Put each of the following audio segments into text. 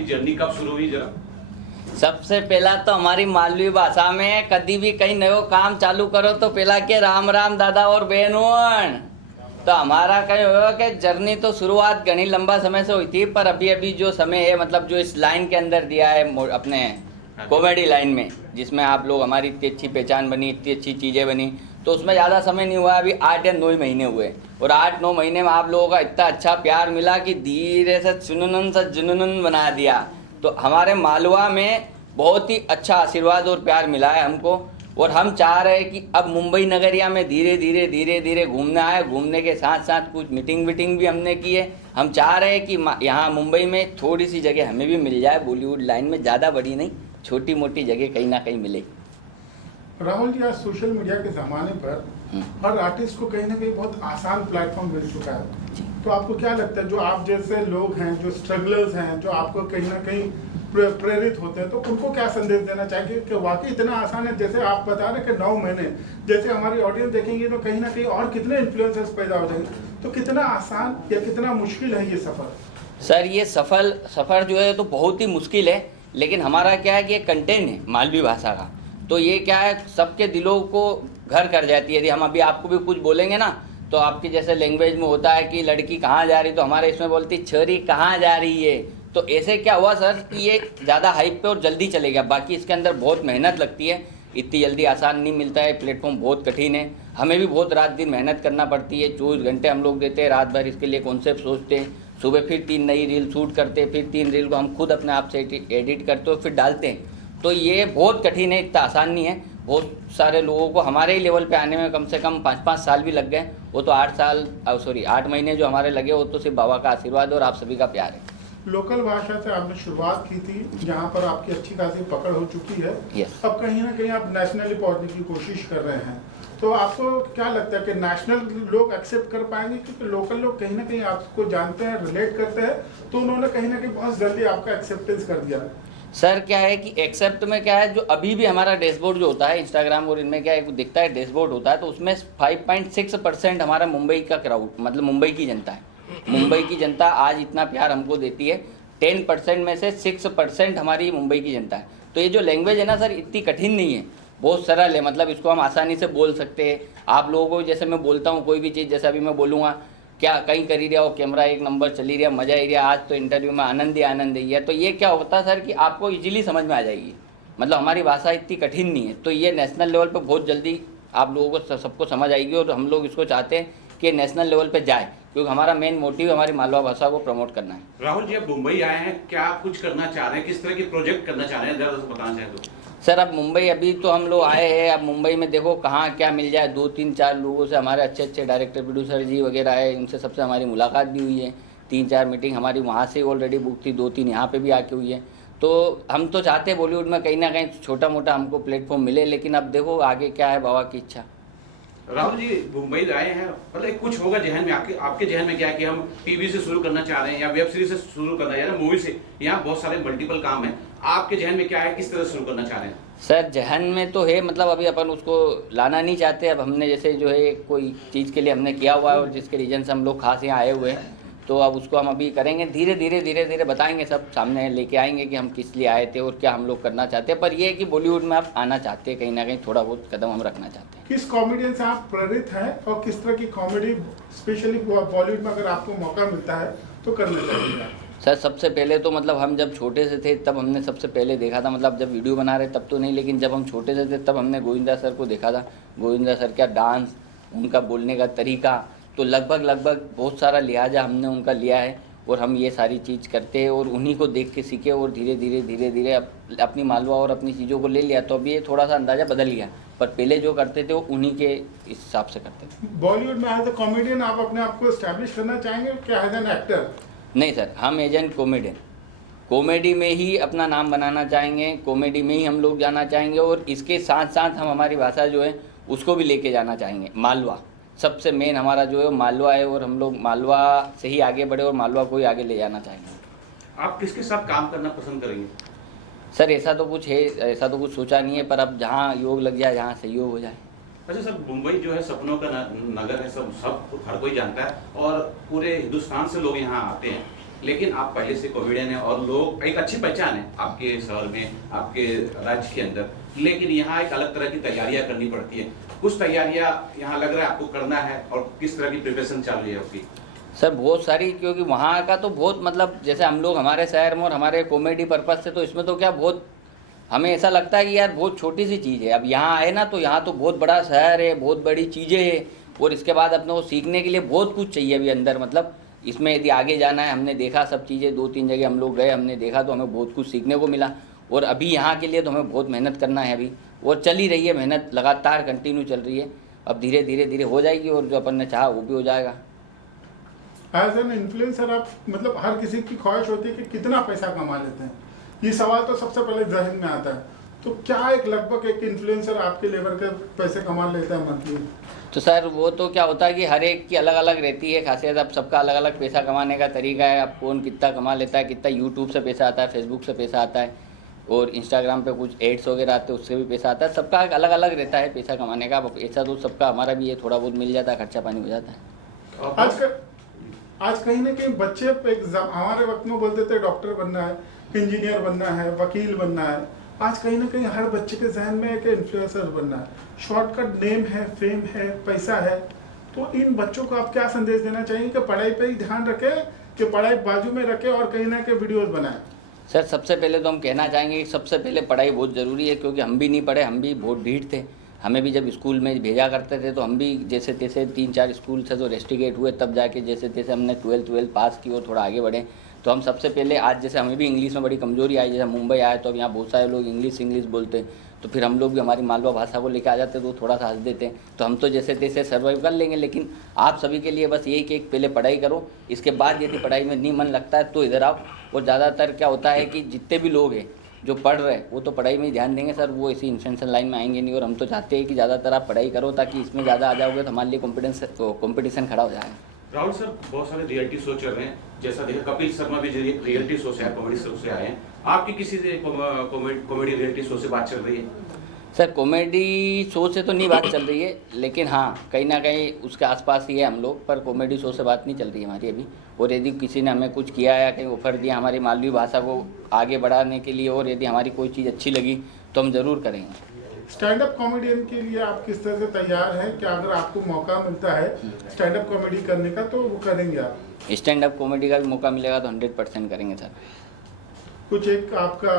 आपकी जर्नी कब शुरू हुई जरा? सबसे पहला तो हमारी मालवी भाषा में कभी भी कहीं नयो काम चालू करो तो पहला के राम राम दादा और बहनों। तो हमारा कहीं होगा कि जर्नी तो शुरुआत घनी लंबा समय से हुई थी, पर अभी अभी जो समय है मतलब जो इस लाइन के अंदर दिया है अपने कॉमेडी लाइन में, जिसमें आप लोग हमारी इतनी अच्छी पहचान बनी, इतनी अच्छी चीज़ें बनी, तो उसमें ज़्यादा समय नहीं हुआ, अभी 8 या 9 महीने हुए। और 8-9 महीने में आप लोगों का इतना अच्छा प्यार मिला कि धीरे से चुनन सा जुनून बना दिया। तो हमारे मालवा में बहुत ही अच्छा आशीर्वाद और प्यार मिला है हमको, और हम चाह रहे हैं कि अब मुंबई नगरिया में धीरे धीरे घूमना है। घूमने के साथ साथ कुछ मीटिंग भी हमने की है। हम चाह रहे हैं कि यहाँ मुंबई में थोड़ी सी जगह हमें भी मिल जाए बॉलीवुड लाइन में, ज़्यादा बड़ी नहीं, छोटी मोटी जगह कहीं ना कहीं मिले। राहुल जी, आज सोशल मीडिया के ज़माने पर हर आर्टिस्ट को कहीं ना कहीं बहुत आसान प्लेटफॉर्म मिल चुका है, तो आपको क्या लगता है जो आप जैसे लोग हैं, जो स्ट्रगलर्स हैं, जो आपको कहीं ना कहीं प्रेरित होते हैं, तो उनको क्या संदेश देना चाहिए कि वाकई इतना आसान है? जैसे आप बता रहे कि 9 महीने, जैसे हमारी ऑडियंस देखेंगे तो कहीं ना कहीं और कितने इन्फ्लुएंसर्स पैदा हो जाएंगे, तो कितना आसान या कितना मुश्किल है ये सफ़र? सर ये सफ़र जो है तो बहुत ही मुश्किल है, लेकिन हमारा क्या है कि ये कंटेंट है मालवी भाषा का, तो ये क्या है सबके दिलों को घर कर जाती है। यदि हम अभी आपको भी कुछ बोलेंगे ना, तो आपकी जैसे लैंग्वेज में होता है कि लड़की कहाँ जा रही, तो हमारे इसमें बोलती छोरी कहाँ जा रही है। तो ऐसे क्या हुआ सर कि ये ज़्यादा हाइप पे और जल्दी चलेगा, बाकी इसके अंदर बहुत मेहनत लगती है, इतनी जल्दी आसान नहीं मिलता है, प्लेटफॉर्म बहुत कठिन है, हमें भी बहुत रात दिन मेहनत करना पड़ती है। 24 घंटे हम लोग देते हैं रात भर इसके लिए, कॉन्सेप्ट सोचते हैं, सुबह फिर 3 नई रील शूट करते हैं, फिर 3 रील को हम खुद अपने आप से एडिट करते हो फिर डालते हैं। तो ये बहुत कठिन है, इतना आसान नहीं है। बहुत सारे लोगों को हमारे ही लेवल पे आने में कम से कम 5-5 साल भी लग गए, वो तो 8 महीने जो हमारे लगे वो तो सिर्फ बाबा का आशीर्वाद और आप सभी का प्यार है। लोकल भाषा से आपने शुरुआत की थी, जहाँ पर आपकी अच्छी खासी पकड़ हो चुकी है। Yes. अब कहीं ना कहीं आप नेशनली पहुँचने की कोशिश कर रहे हैं, तो आपको क्या लगता है कि नेशनल लोग एक्सेप्ट कर पाएंगे? क्योंकि लोकल लोग कहीं ना कहीं आपको जानते हैं, रिलेट करते हैं, तो उन्होंने कहीं ना कहीं बहुत जल्दी आपका एक्सेप्टेंस कर दिया। सर क्या है कि एक्सेप्ट में क्या है, जो अभी भी हमारा डैशबोर्ड जो होता है इंस्टाग्राम और इनमें क्या है दिखता है डैशबोर्ड होता है, तो उसमें 5.6% हमारा मुंबई का क्राउड, मतलब मुंबई की जनता है। मुंबई की जनता आज इतना प्यार हमको देती है, 10% में से 6% हमारी मुंबई की जनता है। तो ये जो लैंग्वेज है ना सर, इतनी कठिन नहीं है, बहुत सरल है, मतलब इसको हम आसानी से बोल सकते हैं। आप लोगों को जैसे मैं बोलता हूँ कोई भी चीज़, जैसे अभी मैं बोलूँगा क्या कहीं कर ही रहा हो, कैमरा 1 नंबर चल ही रहा, मज़ा ही रहा, आज तो इंटरव्यू में आनंद ही आनंद ही है, तो ये क्या होता है सर कि आपको इजीली समझ में आ जाएगी, मतलब हमारी भाषा इतनी कठिन नहीं है, तो ये नेशनल लेवल पे बहुत जल्दी आप लोगों को सबको समझ आएगी। और हम लोग इसको चाहते हैं कि नेशनल लेवल पे जाए, क्योंकि हमारा मेन मोटिव हमारी मालवा भाषा को प्रमोट करना है। राहुल जी, अब मुंबई आए हैं, क्या आप कुछ करना चाह रहे हैं, किस तरह के प्रोजेक्ट करना चाह रहे हैं, जरा बताना चाहें तो? सर अब मुंबई अभी तो हम लोग आए हैं, अब मुंबई में देखो कहाँ क्या मिल जाए, 2-3-4 लोगों से हमारे अच्छे डायरेक्टर प्रोड्यूसर जी वगैरह है, इनसे सबसे हमारी मुलाकात भी हुई है, 3-4 मीटिंग हमारी वहाँ से ऑलरेडी बुक थी, 2-3 यहाँ पे भी आके हुई है। तो हम तो चाहते हैं बॉलीवुड में कहीं ना कहीं छोटा मोटा हमको प्लेटफॉर्म मिले, लेकिन अब देखो आगे क्या है बाबा की इच्छा। राहुल जी मुंबई आए हैं, मतलब कुछ होगा जहन में, आपके जहन में क्या है कि हम टीवी से शुरू करना चाह रहे हैं या वेब सीरीज से शुरू करना है या मूवी से? यहाँ बहुत सारे मल्टीपल काम है, आपके जहन में क्या है, किस तरह से शुरू करना चाह रहे हैं? सर जहन में तो है, मतलब अभी अपन उसको लाना नहीं चाहते। अब हमने जैसे जो है कोई चीज़ के लिए हमने किया हुआ है और जिसके रीजन से हम लोग खास यहाँ आए हुए हैं, तो अब उसको हम अभी करेंगे, धीरे धीरे बताएंगे, सब सामने लेके आएंगे कि हम किस लिए आए थे और क्या हम लोग करना चाहते हैं। पर ये है कि बॉलीवुड में आप आना चाहते हैं, कहीं ना कहीं थोड़ा बहुत कदम हम रखना चाहते हैं। किस कॉमेडियन से आप प्रेरित हैं और किस तरह की कॉमेडी स्पेशली बॉलीवुड में अगर आपको मौका मिलता है तो करना चाहिए? सर सबसे पहले तो मतलब हम जब छोटे से थे तब हमने सबसे पहले देखा था, मतलब जब वीडियो बना रहे तब तो नहीं, लेकिन जब हम छोटे से थे तब हमने गोविंदा सर को देखा था। गोविंदा सर का डांस, उनका बोलने का तरीका, तो लगभग बहुत सारा लिहाजा हमने उनका लिया है और हम ये सारी चीज़ करते हैं और उन्हीं को देख के सीखे और धीरे धीरे अपनी मालवा और अपनी चीज़ों को ले लिया। तो अभी ये थोड़ा सा अंदाज़ा बदल गया, पर पहले जो करते थे वो उन्हीं के हिसाब से करते थे। बॉलीवुड में एज ए कॉमेडियन आप अपने आप को एस्टैब्लिश करना चाहेंगे क्या एज एन एक्टर? नहीं सर, हम एज एन कॉमेडियन कॉमेडी में ही अपना नाम बनाना चाहेंगे, कॉमेडी में ही हम लोग जाना चाहेंगे और इसके साथ साथ हम हमारी भाषा जो है उसको भी लेके जाना चाहेंगे। मालवा सबसे मेन हमारा जो है मालवा है और हम लोग मालवा से ही आगे बढ़े और मालवा को ही आगे ले जाना चाहेंगे। आप किसके साथ काम करना पसंद करेंगे? सर ऐसा तो कुछ है, ऐसा तो कुछ सोचा नहीं है, पर अब जहाँ योग लग जाए, जहाँ सहयोग हो जाए। अच्छा सर, मुंबई जो है सपनों का नगर है, सब हर कोई जानता है और पूरे हिंदुस्तान से लोग यहाँ आते हैं, लेकिन आप पहले से कॉमेडियन हैं और लोग एक अच्छी पहचान है आपके शहर में, आपके राज्य के अंदर, लेकिन यहाँ एक अलग तरह की तैयारियां करनी पड़ती है। कुछ तैयारियां यहाँ लग रहा है आपको करना है, और किस तरह की प्रिपरेशन चल रही है आपकी? सर बहुत सारी, क्योंकि वहाँ का तो बहुत मतलब जैसे हम लोग हमारे शहर में और हमारे कॉमेडी पर्पज़ से, तो इसमें तो क्या बहुत हमें ऐसा लगता है कि यार बहुत छोटी सी चीज़ है। अब यहाँ आए ना तो यहाँ तो बहुत बड़ा शहर है, बहुत बड़ी चीज़ें हैं, और इसके बाद अपने को सीखने के लिए बहुत कुछ चाहिए अभी अंदर। मतलब इसमें यदि आगे जाना है, हमने देखा सब चीज़ें, 2-3 जगह हम लोग गए, हमने देखा तो हमें बहुत कुछ सीखने को मिला। और अभी यहाँ के लिए तो हमें बहुत मेहनत करना है अभी, और चल ही रही है मेहनत, लगातार कंटिन्यू चल रही है। अब धीरे धीरे धीरे हो जाएगी, और जो अपन ने चाहा वो भी हो जाएगा। एज एन इन्फ्लुएंसर आप मतलब हर किसी की ख्वाहिश होती है कि कितना पैसा कमा लेते हैं, ये सवाल तो सबसे पहले जहन में आता है। तो क्या एक लगभग एक इन्फ्लुएंसर आपके लेवल के पैसे कमा लेता है मंथली? तो सर वो तो क्या होता है कि हर एक की अलग अलग रहती है खासियत। अब सबका अलग अलग पैसा कमाने का तरीका है। अब कौन कितना कमा लेता है, कितना यूट्यूब से पैसा आता है, फेसबुक से पैसा आता है, और इंस्टाग्राम पे कुछ एड्स वगैरह आते हैं उससे भी पैसा आता है। सबका अलग अलग रहता है पैसा कमाने का। अब ऐसा तो सबका, हमारा भी ये थोड़ा बहुत मिल जाता है, खर्चा पानी हो जाता है। आज कहीं ना कहीं बच्चे हमारे वक्त में बोलते थे डॉक्टर बनना है, इंजीनियर बनना है, वकील बनना है। आज कहीं ना कहीं हर बच्चे के जहन में एक इन्फ्लुएंसर बनना है, शॉर्टकट नेम है, फेम है, पैसा है। तो इन बच्चों को आप क्या संदेश देना चाहिए कि पढ़ाई पे ही ध्यान रखे, कि पढ़ाई बाजू में रखे और कहीं ना कहीं वीडियोस बनाए? सर सबसे पहले तो हम कहना चाहेंगे कि सबसे पहले पढ़ाई बहुत ज़रूरी है, क्योंकि हम भी नहीं पढ़े, हम भी बहुत ढीठ थे। हमें भी जब स्कूल में भेजा करते थे तो हम भी जैसे तैसे 3-4 स्कूल से तो रेस्टिकेट हुए, तब जाके जैसे तैसे हमने 12th पास की और थोड़ा आगे बढ़े। तो हम सबसे पहले, आज जैसे हमें भी इंग्लिश में बड़ी कमजोरी आई, जैसे मुंबई आए तो अब यहाँ बहुत सारे लोग इंग्लिश बोलते हैं, तो फिर हम लोग भी हमारी मालवा भाषा को लेकर आ जाते तो थोड़ा सा हंस देते हैं। तो हम तो जैसे तैसे सर्वाइव कर लेंगे, लेकिन आप सभी के लिए बस यही कि पहले पढ़ाई करो, इसके बाद यदि पढ़ाई में नहीं मन लगता है तो इधर आओ। और ज़्यादातर क्या होता है कि जितने भी लोग हैं जो पढ़ रहे हैं वो तो पढ़ाई में ही ध्यान देंगे सर, वो इसी इंफॉर्मेशन लाइन में आएंगे नहीं। और हम तो चाहते हैं कि ज़्यादातर आप पढ़ाई करो, ताकि इसमें ज़्यादा आ जाओगे तो हमारे लिए कॉम्पिटिशन खड़ा हो जाएगा। राहुल सर, बहुत सारे रियलिटी शो चल रहे हैं, जैसा देखिए कपिल शर्मा भी रियलिटी शो से, कॉमेडी शो से आए हैं। आपकी किसी से कॉमेडी रियलिटी शो से बात चल रही है? सर कॉमेडी शो से तो नहीं बात चल रही है, लेकिन हाँ कहीं ना कहीं उसके आसपास ही है हम लोग, पर कॉमेडी शो से बात नहीं चल रही है हमारी अभी। और यदि किसी ने हमें कुछ किया या कहीं ऑफर दिया हमारी मालवी भाषा को आगे बढ़ाने के लिए, और यदि हमारी कोई चीज़ अच्छी लगी तो हम ज़रूर करेंगे। स्टैंड अप कॉमेडियन के लिए आप किस तरह से तैयार हैं? क्या अगर आपको मौका मिलता है स्टैंड अप कॉमेडी करने का तो वो करेंगे आप? स्टैंड अप कॉमेडी का भी मौका मिलेगा तो 100% करेंगे सर। कुछ एक आपका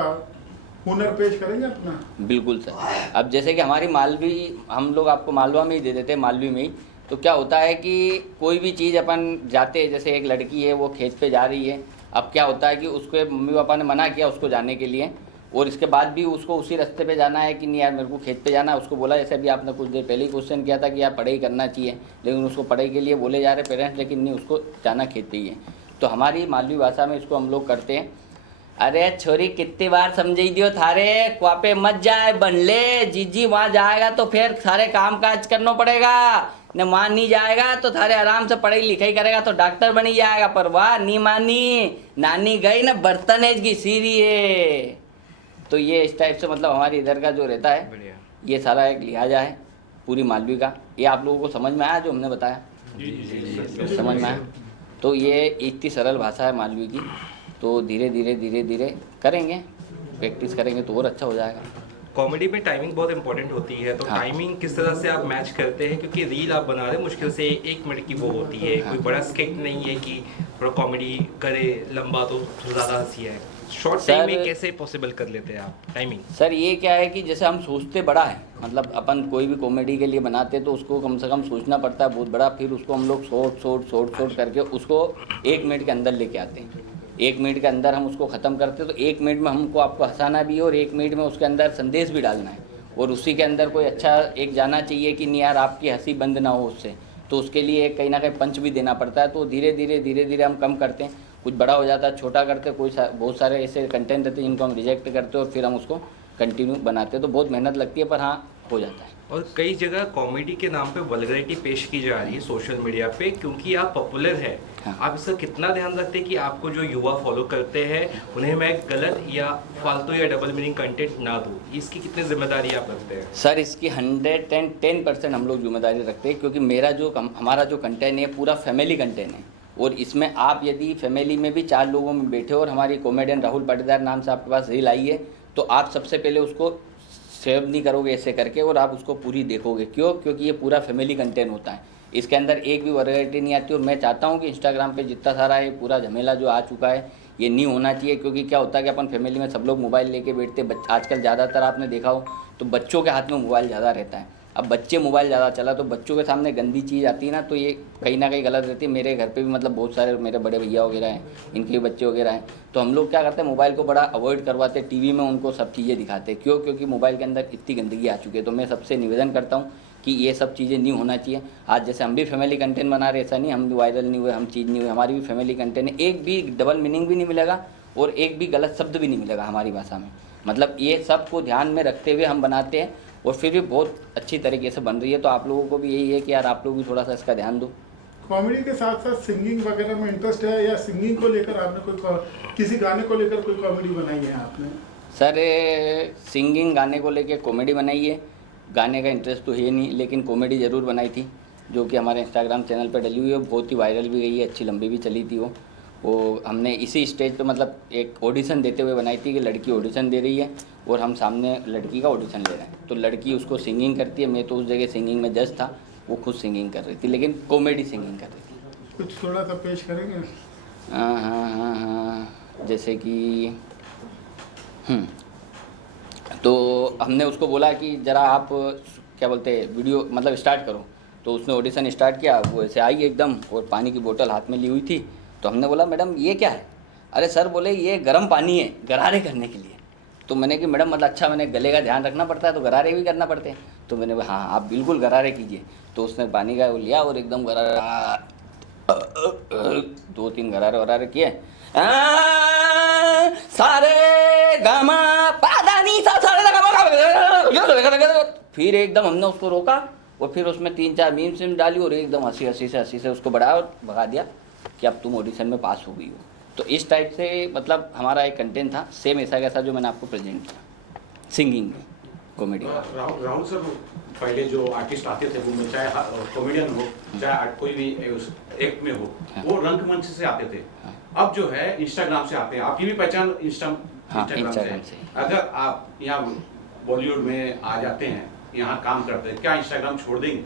हुनर पेश करेंगे अपना? बिल्कुल सर। अब जैसे कि हमारी मालवी, हम लोग आपको मालवा में ही दे देते हैं, मालवी में ही। तो क्या होता है कि कोई भी चीज़ अपन जाते हैं, जैसे एक लड़की है वो खेत पे जा रही है, अब क्या होता है कि उसके मम्मी पापा ने मना किया उसको जाने के लिए, और इसके बाद भी उसको उसी रास्ते पे जाना है कि नहीं यार मेरे को खेत पे जाना है। उसको बोला, जैसे अभी आपने कुछ देर पहले ही क्वेश्चन किया था कि यार पढ़ाई करना चाहिए, लेकिन उसको पढ़ाई के लिए बोले जा रहे पेरेंट्स, लेकिन नहीं, उसको जाना खेत पे ही है। तो हमारी मालवी भाषा में इसको हम लोग करते हैं, अरे छोरी कितनी बार समझाई दियो थारे, वहाँ पे मत जाए बन ले, जीजी वहाँ जाएगा तो फिर सारे काम काज करना पड़ेगा, न वहाँ नहीं जाएगा तो थारे आराम से पढ़ाई लिखाई करेगा तो डॉक्टर बनी जाएगा। पर वाह नहीं मानी, नानी गई न बर्तन एज की सीरी है। तो ये इस टाइप से मतलब हमारे इधर का जो रहता है, ये सारा एक लिहाजा है पूरी मालवी का। ये आप लोगों को समझ में आया जो हमने बताया? जी। समझ में आया? तो ये इतनी सरल भाषा है मालवी की। तो धीरे धीरे करेंगे, प्रैक्टिस करेंगे तो और अच्छा हो जाएगा। कॉमेडी में टाइमिंग बहुत इंपॉर्टेंट होती है, तो हाँ। टाइमिंग किस तरह से आप मैच करते हैं? क्योंकि रील आप बना रहे हैं, मुश्किल से 1 मिनट की वो होती है, हाँ। कोई बड़ा स्किट नहीं है कि थोड़ा कॉमेडी करे लंबा तो ज़्यादा हंसी है। शॉर्ट टाइम में कैसे पॉसिबल कर लेते हैं आप टाइमिंग? सर ये क्या है कि जैसे हम सोचते बड़ा है, मतलब अपन कोई भी कॉमेडी के लिए बनाते तो उसको कम से कम सोचना पड़ता है बहुत बड़ा, फिर उसको हम लोग शॉर्ट करके उसको 1 मिनट के अंदर लेके आते हैं। 1 मिनट के अंदर हम उसको ख़त्म करते तो 1 मिनट में हमको आपको हंसाना भी है, और 1 मिनट में उसके अंदर संदेश भी डालना है, और उसी के अंदर कोई अच्छा एक जाना चाहिए कि नहीं यार आपकी हंसी बंद ना हो उससे, तो उसके लिए कहीं ना कहीं पंच भी देना पड़ता है। तो धीरे धीरे हम कम करते हैं, कुछ बड़ा हो जाता है, छोटा करते, बहुत सारे ऐसे कंटेंट रहते हैं जिनको हम रिजेक्ट करते हैं और फिर हम उसको कंटिन्यू बनाते हैं। तो बहुत मेहनत लगती है, पर हाँ हो जाता है। और कई जगह कॉमेडी के नाम पे वल्गैरिटी पेश की जा रही है सोशल मीडिया पे, क्योंकि आप पॉपुलर है। हाँ। आप इसका कितना ध्यान रखते हैं कि आपको जो युवा फॉलो करते हैं उन्हें मैं गलत या फालतू या डबल मीनिंग कंटेंट ना दूँ? इसकी कितनी जिम्मेदारी आप रखते हैं? सर इसकी 110% हम लोग जिम्मेदारी रखते हैं, क्योंकि हमारा जो कंटेंट है पूरा फैमिली कंटेंट है, और इसमें आप यदि फैमिली में भी 4 लोगों में बैठे हो और हमारी कॉमेडियन राहुल पाटीदार नाम से आपके पास रील आई है, तो आप सबसे पहले उसको सेव नहीं करोगे ऐसे करके और आप उसको पूरी देखोगे। क्यों? क्योंकि ये पूरा फैमिली कंटेंट होता है, इसके अंदर एक भी वैरायटी नहीं आती। और मैं चाहता हूँ कि इंस्टाग्राम पे जितना सारा ये पूरा झमेला जो आ चुका है ये नहीं होना चाहिए, क्योंकि क्या होता है कि अपन फैमिली में सब लोग मोबाइल लेके बैठते हैं। आजकल ज़्यादातर आपने देखा हो तो बच्चों के हाथ में मोबाइल ज़्यादा रहता है। अब बच्चे मोबाइल ज़्यादा चला तो बच्चों के सामने गंदी चीज़ आती है ना, तो ये कहीं ना कहीं गलत रहती है। मेरे घर पे भी मतलब बहुत सारे मेरे बड़े भैया वगैरह हैं, इनके भी बच्चे वगैरह हैं, तो हम लोग क्या करते हैं मोबाइल को बड़ा अवॉइड करवाते हैं, टीवी में उनको सब चीज़ें दिखाते हैं। क्यों? क्योंकि मोबाइल के अंदर इतनी गंदगी आ चुकी है। तो मैं सबसे निवेदन करता हूँ कि ये सब चीज़ें नहीं होना चाहिए। आज जैसे हम भी फैमिली कंटेंट बना रहे, ऐसा नहीं हम भी वायरल नहीं हुए, हम चीज़ नहीं हुए, हमारी भी फैमिली कंटेंट है। एक भी डबल मीनिंग भी नहीं मिलेगा और एक भी गलत शब्द भी नहीं मिलेगा हमारी भाषा में। मतलब ये सब को ध्यान में रखते हुए हम बनाते हैं और फिर भी बहुत अच्छी तरीके से बन रही है। तो आप लोगों को भी यही है कि यार आप लोग भी थोड़ा सा इसका ध्यान दो। कॉमेडी के साथ साथ सिंगिंग वगैरह में इंटरेस्ट है, या सिंगिंग को लेकर आपने कोई किसी गाने को लेकर कोई कॉमेडी बनाई है आपने? सर सिंगिंग गाने को लेके कॉमेडी बनाई है, गाने का इंटरेस्ट तो है नहीं, लेकिन कॉमेडी ज़रूर बनाई थी जो कि हमारे इंस्टाग्राम चैनल पर डली हुई है। बहुत ही वायरल भी गई है, अच्छी लंबी भी चली थी वो हमने इसी स्टेज पे मतलब एक ऑडिशन देते हुए बनाई थी कि लड़की ऑडिशन दे रही है और हम सामने लड़की का ऑडिशन ले रहे हैं। तो लड़की उसको सिंगिंग करती है, मैं तो उस जगह सिंगिंग में जज था, वो खुद सिंगिंग कर रही थी, लेकिन कॉमेडी सिंगिंग कर रही थी। कुछ थोड़ा सा पेश करेंगे? हाँ, जैसे कि तो हमने उसको बोला कि ज़रा आप क्या बोलते हैं वीडियो मतलब स्टार्ट करो। तो उसने ऑडिशन स्टार्ट किया, वो ऐसे आई एकदम और पानी की बोतल हाथ में ली हुई थी। तो हमने बोला मैडम ये क्या है? अरे सर बोले ये गर्म पानी है गरारे करने के लिए। तो मैंने कि मैडम मतलब अच्छा, मैंने गले का ध्यान रखना पड़ता है तो गरारे भी करना पड़ते हैं। तो मैंने बोला हाँ आप बिल्कुल गरारे कीजिए। तो उसने पानी का वो लिया और एकदम गरारा 2-3 गरारे किए, सारे गामा पादानी सा सारे गामा। फिर एकदम हमने उसको रोका और फिर उसमें 3-4 मीम सिम डाली और एकदम हंसी से उसको बढ़ाया और भगा दिया कि अब तुम ऑडिशन में पास हो गई हो। तो इस टाइप से मतलब हमारा एक कंटेंट था, सेम ऐसा कैसा जो मैंने आपको प्रेजेंट किया सिंगिंग में, कॉमेडी। राहुल सर, पहले जो आर्टिस्ट आते थे वो चाहे कॉमेडियन हो चाहे कोई भी एक्ट में हो, वो रंगमंच से आते थे। अब जो है इंस्टाग्राम से आते हैं। आपकी भी पहचान इंस्टाग्राम से। अगर आप यहाँ बॉलीवुड में आ जाते हैं, यहाँ काम करते हैं, क्या इंस्टाग्राम छोड़ देंगे?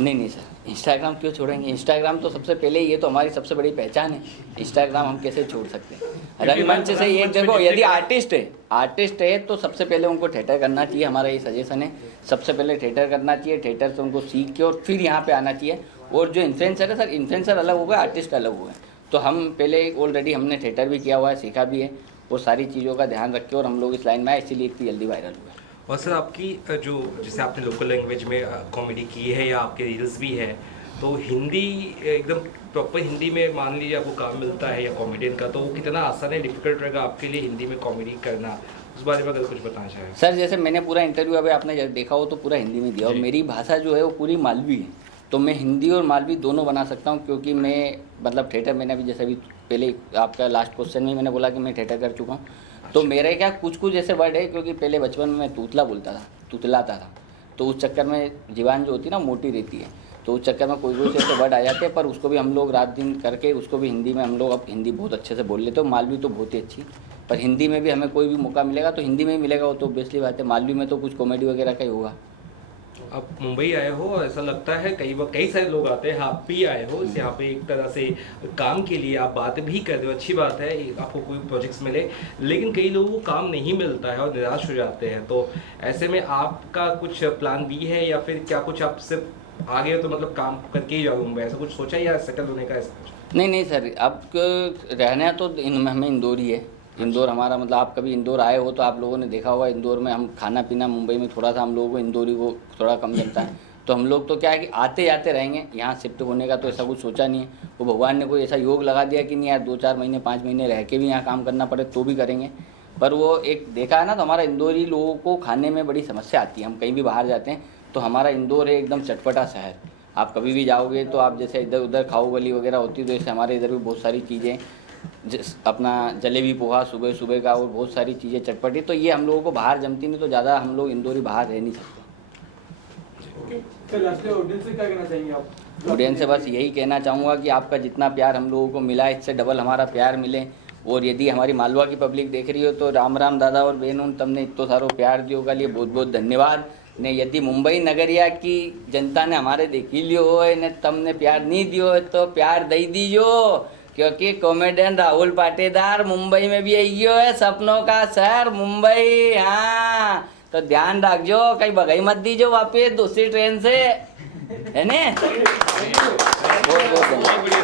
नहीं सर, इंस्टाग्राम क्यों छोड़ेंगे? इंस्टाग्राम तो सबसे पहले ये तो हमारी सबसे बड़ी पहचान है। इंस्टाग्राम हम कैसे छोड़ सकते हैं? रंगमंच से ये देखो, यदि आर्टिस्ट है तो सबसे पहले उनको थिएटर करना चाहिए। हमारा ये सजेशन है, सबसे पहले थिएटर करना चाहिए, थिएटर से उनको सीख के और फिर यहाँ पे आना चाहिए। और जो इन्फ्लुएंसर है सर, इन्फ्लुएंसर अलग हो गए, आर्टिस्ट अलग हो गए। तो हम पहले ऑलरेडी हमने थिएटर भी किया हुआ है, सीखा भी है, और सारी चीज़ों का ध्यान रख के और हम लोग इस लाइन में आए, इसीलिए इतनी जल्दी वायरल हुआ। और सर आपकी जो जैसे आपने लोकल लैंग्वेज में कॉमेडी की है या आपके रील्स भी है, तो हिंदी एकदम प्रॉपर हिंदी में मान लीजिए आपको काम मिलता है या कॉमेडियन का, तो वो कितना आसान है, डिफिकल्ट रहेगा आपके लिए हिंदी में कॉमेडी करना, उस बारे में अगर कुछ बताना चाहें? सर जैसे मैंने पूरा इंटरव्यू अभी आपने देखा हो तो पूरा हिंदी में दिया, और मेरी भाषा जो है वो पूरी मालवी है, तो मैं हिंदी और मालवी दोनों बना सकता हूँ। क्योंकि मैं मतलब थिएटर, मैंने अभी जैसे अभी पहले आपका लास्ट क्वेश्चन में मैंने बोला कि मैं थिएटर कर चुका हूँ। तो मेरे क्या कुछ ऐसे वर्ड है, क्योंकि पहले बचपन में मैं तुतलाता था, तो उस चक्कर में जीवान जो होती है ना मोटी रहती है, तो उस चक्कर में कोई ऐसे वर्ड आ जाते हैं, पर उसको भी हम लोग रात दिन करके उसको भी हिंदी में हम लोग अब हिंदी बहुत अच्छे से बोल लेते हो। मालवी तो बहुत ही अच्छी, पर हिंदी में भी हमें कोई भी मौका मिलेगा तो हिंदी में ही मिलेगा, वो तो ऑब्वियसली बात है। मालवी में तो कुछ कॉमेडी वगैरह का ही होगा। आप मुंबई आए हो, ऐसा लगता है कई सारे लोग आते हैं, आप भी आए हो यहाँ पे एक तरह से काम के लिए, आप बात भी कर रहे हो, अच्छी बात है आपको कोई प्रोजेक्ट्स मिले, लेकिन कई लोगों को काम नहीं मिलता है और निराश हो जाते हैं। तो ऐसे में आपका कुछ प्लान भी है या फिर क्या कुछ आप सिर्फ आ गए तो मतलब काम करके ही जाओ मुंबई, ऐसा कुछ सोचा या सेटल होने का? ऐसा कुछ नहीं सर, अब रहना तो हमें इंदौर ही है। इंदौर हमारा मतलब आप कभी इंदौर आए हो तो आप लोगों ने देखा होगा, इंदौर में हम खाना पीना, मुंबई में थोड़ा सा हम लोगों को इंदौरी को थोड़ा कम जमता है, तो हम लोग तो क्या है कि आते जाते रहेंगे। यहाँ शिफ्ट होने का तो ऐसा कुछ सोचा नहीं है, वो भगवान ने कोई ऐसा योग लगा दिया कि नहीं यार 2-4 महीने 5 महीने रह के भी यहाँ काम करना पड़े तो भी करेंगे। पर वो एक देखा है ना, तो हमारा इंदौरी लोगों को खाने में बड़ी समस्या आती है। हम कहीं भी बाहर जाते हैं तो हमारा इंदौर है एकदम चटपटा शहर, आप कभी भी जाओगे तो आप जैसे इधर उधर खाओ गली वगैरह होती है, तो जैसे हमारे इधर भी बहुत सारी चीज़ें, अपना जलेबी पोहा सुबह का और बहुत सारी चीज़ें चटपटी, तो ये हम लोगों को बाहर जमती नहीं, तो ज़्यादा हम लोग इंदौरी बाहर रह नहीं सकते। लास्ट ऑडियंस से क्या कहना चाहेंगे आप? ऑडियंस से बस यही कहना चाहूँगा कि आपका जितना प्यार हम लोगों को मिला इससे डबल हमारा प्यार मिले। और यदि हमारी मालवा की पब्लिक देख रही हो तो राम राम दादा और बहनों તમને इतो सारो प्यार दियो का लिए बहुत बहुत धन्यवाद। ने यदि मुंबई नगरिया की जनता ने हमारे देखी लियो हो ने तमने प्यार नहीं दियो है तो प्यार दई दीजो, क्योंकि कॉमेडियन राहुल पाटीदार मुंबई में भी आई गयो है, सपनों का शहर मुंबई। हाँ तो ध्यान रखजो, कहीं भगाई मत दीजो वापिस दूसरी ट्रेन से, है ने? बहुत बहुत धन्यवाद।